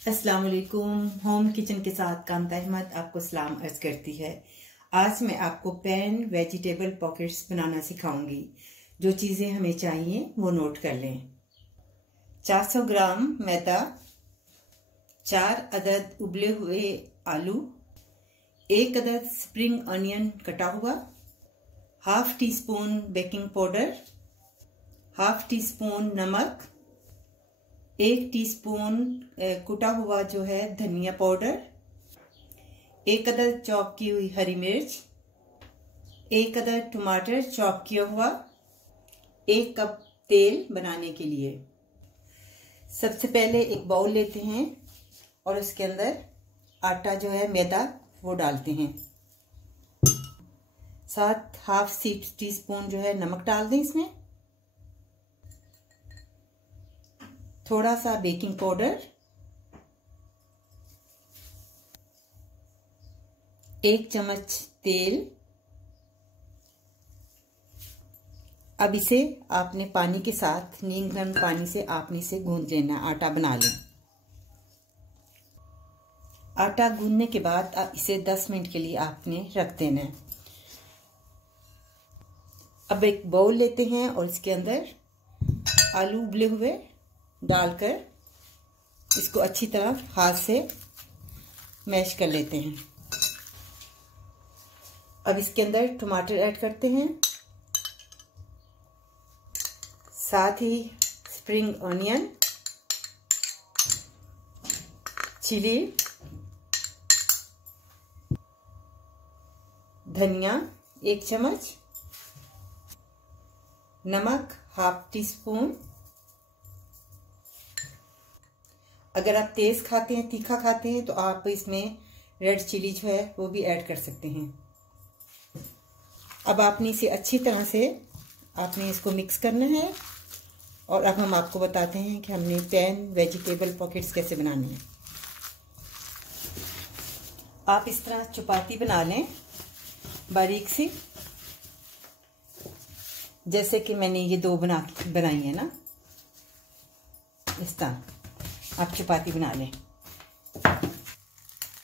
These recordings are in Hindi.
अस्सलाम वालेकुम। होम किचन के साथ कांता अहमद आपको सलाम अर्ज करती है। आज मैं आपको पैन वेजिटेबल पॉकेट्स बनाना सिखाऊंगी। जो चीज़ें हमें चाहिए वो नोट कर लें। 400 ग्राम मैदा, 4 अदद उबले हुए आलू, 1 अदद स्प्रिंग अनियन कटा हुआ, half tea spoon baking powder, half tea spoon नमक, 1 टीस्पून कुटा हुआ जो है धनिया पाउडर, 1 अदद चॉप की हुई हरी मिर्च, 1 अदद टमाटर चॉप किया हुआ, 1 कप तेल बनाने के लिए। सबसे पहले एक बाउल लेते हैं और उसके अंदर आटा जो है मैदा वो डालते हैं। साथ हाफ टी स्पून जो है नमक डाल दें इसमें, थोड़ा सा बेकिंग पाउडर, 1 चम्मच तेल। अब इसे आपने पानी के साथ नीम गर्म पानी से आपने इसे गूंद लेना, आटा बना लें। आटा गूंदने के बाद आप इसे 10 मिनट के लिए आपने रख देना है। अब एक बाउल लेते हैं और इसके अंदर आलू उबले हुए डालकर इसको अच्छी तरह हाथ से मैश कर लेते हैं। अब इसके अंदर टमाटर ऐड करते हैं, साथ ही स्प्रिंग ऑनियन, चिली, धनिया 1 चम्मच, नमक हाफ टी स्पून। अगर आप तेज खाते हैं, तीखा खाते हैं तो आप इसमें रेड चिली जो है वो भी ऐड कर सकते हैं। अब आपने इसे अच्छी तरह से आपने इसको मिक्स करना है और अब हम आपको बताते हैं कि हमने पैन वेजिटेबल पॉकेट्स कैसे बनाने हैं। आप इस तरह चपाती बना लें बारीक सी, जैसे कि मैंने ये 2 बनाई है ना, इस तरह आप चपाती बना लें।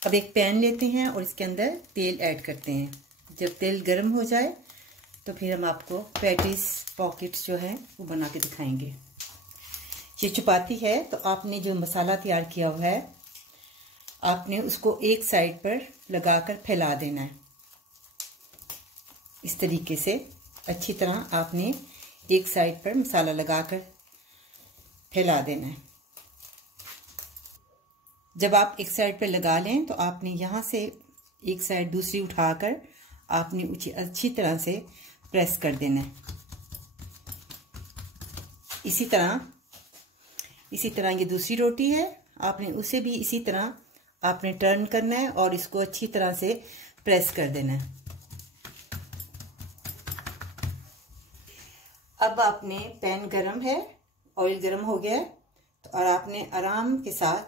अब एक पैन लेते हैं और इसके अंदर तेल ऐड करते हैं। जब तेल गर्म हो जाए तो फिर हम आपको पैटीज पॉकेट्स जो है वो बना के दिखाएंगे। ये चपाती है तो आपने जो मसाला तैयार किया हुआ है आपने उसको एक साइड पर लगाकर फैला देना है। इस तरीके से अच्छी तरह आपने एक साइड पर मसाला लगाकर फैला देना है। जब आप एक साइड पर लगा लें तो आपने यहाँ से एक साइड दूसरी उठाकर आपने उसे अच्छी तरह से प्रेस कर देना है। इसी तरह ये दूसरी रोटी है, आपने उसे भी इसी तरह आपने टर्न करना है और इसको अच्छी तरह से प्रेस कर देना है। अब आपने पैन गरम है, ऑयल गरम हो गया है तो और आपने आराम के साथ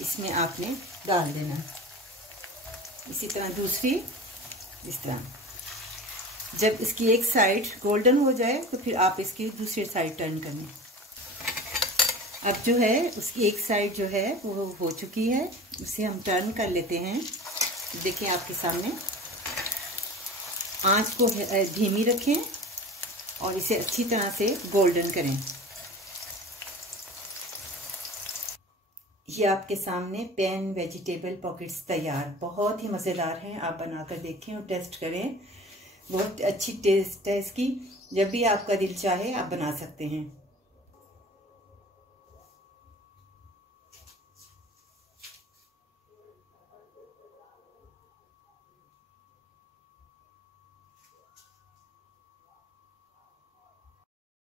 इसमें आपने डाल देना। इसी तरह दूसरी, इस तरह। जब इसकी एक साइड गोल्डन हो जाए तो फिर आप इसकी दूसरी साइड टर्न करनी। अब जो है उसकी एक साइड जो है वो हो चुकी है, उसे हम टर्न कर लेते हैं। देखिए आपके सामने, आंच को धीमी रखें और इसे अच्छी तरह से गोल्डन करें। ये आपके सामने पैन वेजिटेबल पॉकेट्स तैयार, बहुत ही मज़ेदार हैं। आप बनाकर देखें और टेस्ट करें, बहुत अच्छी टेस्ट है इसकी। जब भी आपका दिल चाहे आप बना सकते हैं।